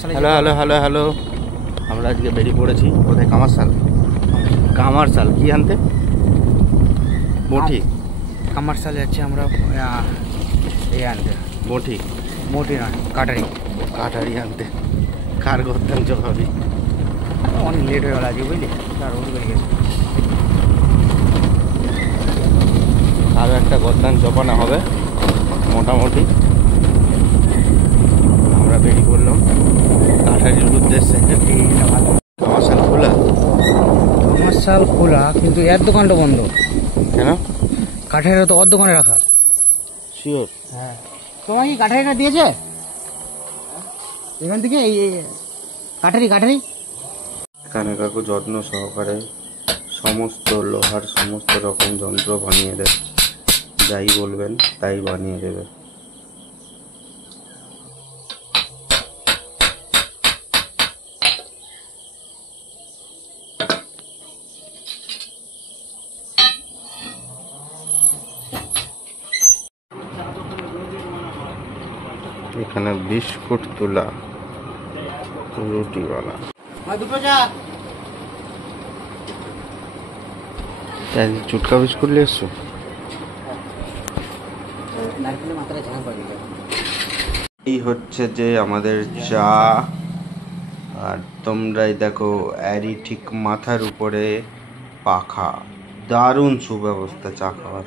Hello hello hello hello, আমরা আজকে বেরিয়ে পড়েছি কোথায়? কামারশাল কি আনতে? বটি। কামারশাল যাচ্ছি আমরা এই আনতে। বটি মোটি নয়, কাটারি। কাটারি আনতে। কার গর্দান জবাবি। অনেক লেট হয়ে গেল আজকে, বুঝলি? আর ওটি হয়ে গেছে। আরও একটা গর্দান চপানো হবে মোটামুটি। আমরা বেরিয়ে পড়লাম কাটারির উদ্দেশ্যে। কামারশাল খোলা? কামারশাল খোলা, কিন্তু এর দোকানটা বন্ধ। কেন? কাঠারিটা তো ওর দোকানে রাখা। শিওর? হ্যাঁ। তোমার কি কাঠারিটা দিয়েছে এখান থেকে? এই কাঠারি এখানে কাকু যত্ন সহকারে সমস্ত লোহার সমস্ত রকম যন্ত্র বানিয়ে দেয়, যাই বলবেন তাই বানিয়ে দেবে। এখানে বিস্কুট তোলা, রুটিওয়ালা। চুটকা বিস্কুট নিয়ে এসছো? এই হচ্ছে যে আমাদের চা, আর তোমরাই দেখো এরই ঠিক মাথার উপরে পাখা। দারুণ সুব্যবস্থা চা খাওয়ার।